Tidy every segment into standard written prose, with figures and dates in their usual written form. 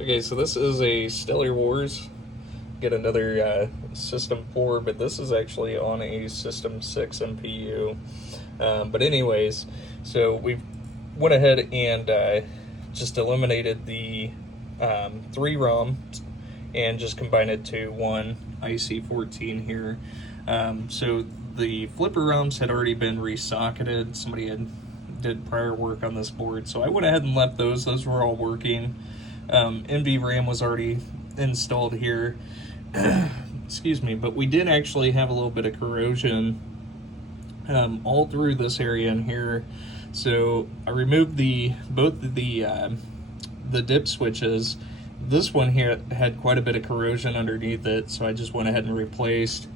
Okay, so this is a Stellar Wars. Get another System 4, but this is actually on a System 6 MPU. But anyways, so we went ahead and just eliminated the 3 ROM and just combined it to one IC14 here. So the flipper ROMs had already been resocketed. Somebody had did prior work on this board, so I went ahead and left those. Those were all working. NVRAM was already installed here. Excuse me, but we did actually have a little bit of corrosion all through this area in here. So I removed both of the dip switches. This one here had quite a bit of corrosion underneath it, so I just went ahead and replaced.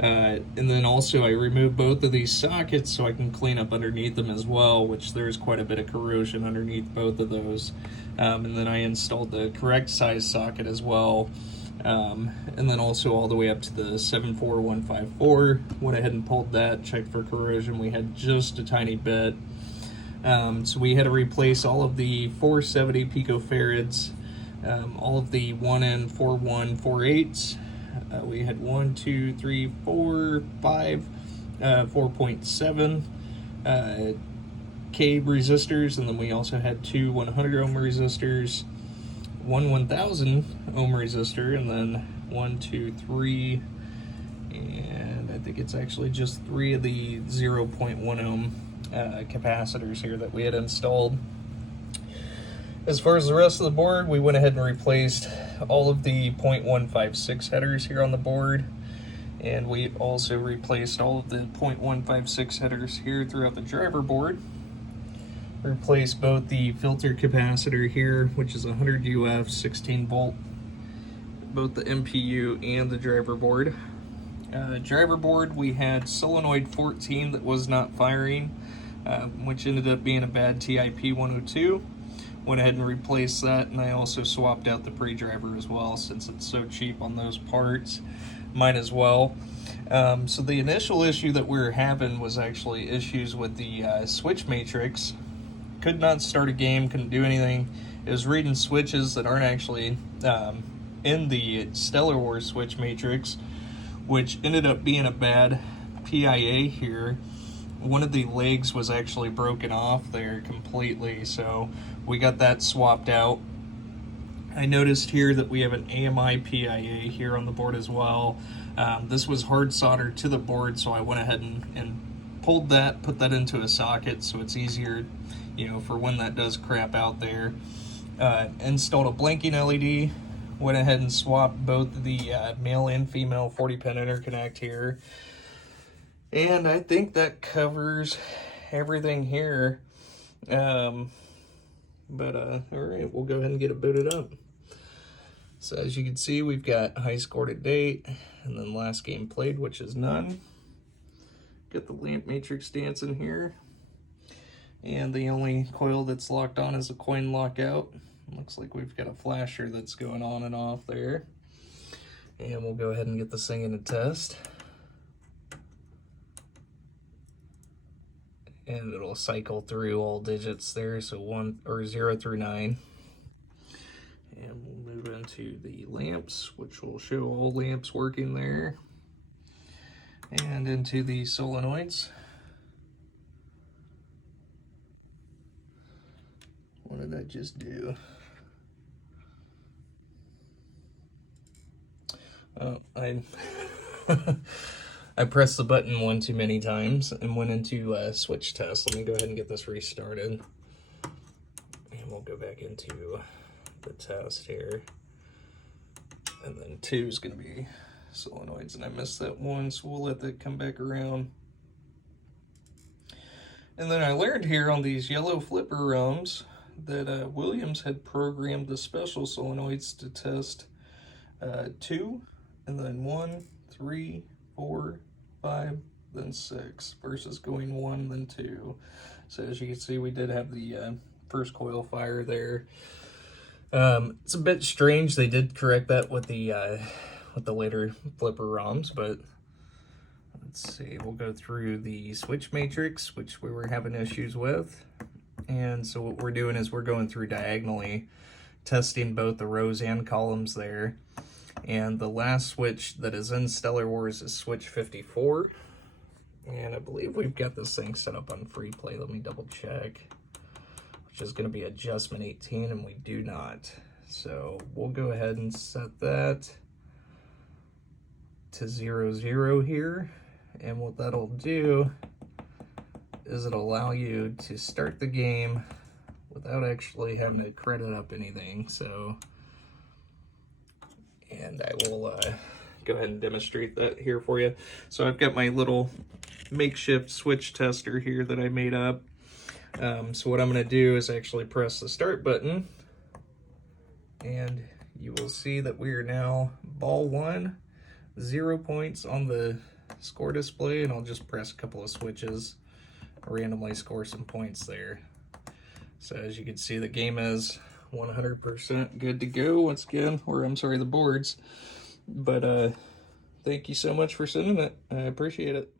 And then also I removed both of these sockets so I can clean up underneath them as well, which there's quite a bit of corrosion underneath both of those. And then I installed the correct size socket as well. And then also all the way up to the 74154. Went ahead and pulled that, checked for corrosion. We had just a tiny bit. So we had to replace all of the 470 picofarads, all of the 1N4148s. We had 1, 2, 3, 4, 5, 4.7 K resistors, and then we also had two 100 ohm resistors, one 1000 ohm resistor, and then 1, 2, 3, and I think it's actually just 3 of the 0.1 ohm capacitors here that we had installed. As far as the rest of the board, we went ahead and replaced all of the 0.156 headers here on the board, and we also replaced all of the 0.156 headers here throughout the driver board. Replaced both the filter capacitor here, which is 100 UF 16 volt, both the MPU and the driver board. Driver board, we had solenoid 14 that was not firing, which ended up being a bad TIP 102. Went ahead and replaced that, and I also swapped out the pre-driver as well since it's so cheap on those parts. Might as well. So the initial issue that we were having was actually issues with the switch matrix. Could not start a game, couldn't do anything. It was reading switches that aren't actually in the Stellar Wars switch matrix, which ended up being a bad PIA here. One of the legs was actually broken off there completely, so we got that swapped out. I noticed here that we have an AMI PIA here on the board as well. This was hard soldered to the board, so I went ahead and pulled that, put that into a socket so it's easier, for when that does crap out there. Installed a blinking LED. Went ahead and swapped both the male and female 40-pin interconnect here. And I think that covers everything here. All right, we'll go ahead and get it booted up. So as you can see, we've got high score to date, and then last game played, which is none. Got the lamp matrix dancing here. And the only coil that's locked on is a coin lockout. Looks like we've got a flasher that's going on and off there. And we'll go ahead and get this thing in a test. And it'll cycle through all digits there, so 0 through 9. And we'll move into the lamps, which will show all lamps working there. And into the solenoids. What did I just do? Oh, I pressed the button one too many times and went into switch test. Let me go ahead and get this restarted. And we'll go back into the test here. And then 2 is going to be solenoids, and I missed that one, so we'll let that come back around. And then I learned here on these yellow flipper ROMs that Williams had programmed the special solenoids to test 2, and then 1, 3, 4, 5, then 6, versus going 1, then 2. So as you can see, we did have the first coil fire there. It's a bit strange. They did correct that with the later flipper ROMs, but let's see. We'll go through the switch matrix, which we were having issues with. And so what we're doing is we're going through diagonally testing both the rows and columns there. And the last switch that is in Stellar Wars is switch 54. And I believe we've got this thing set up on free play. Let me double check. Which is going to be adjustment 18, and we do not. So we'll go ahead and set that to 0, 0 here. And what that'll do is it'll allow you to start the game without actually having to credit up anything. So, and I will go ahead and demonstrate that here for you. So I've got my little makeshift switch tester here that I made up. So what I'm going to do is actually press the start button, and you will see that we are now ball 1, 0 points on the score display, and I'll just press a couple of switches, randomly score some points there. So as you can see, the game is 100% good to go once again, or I'm sorry, the boards. But thank you so much for sending it. I appreciate it.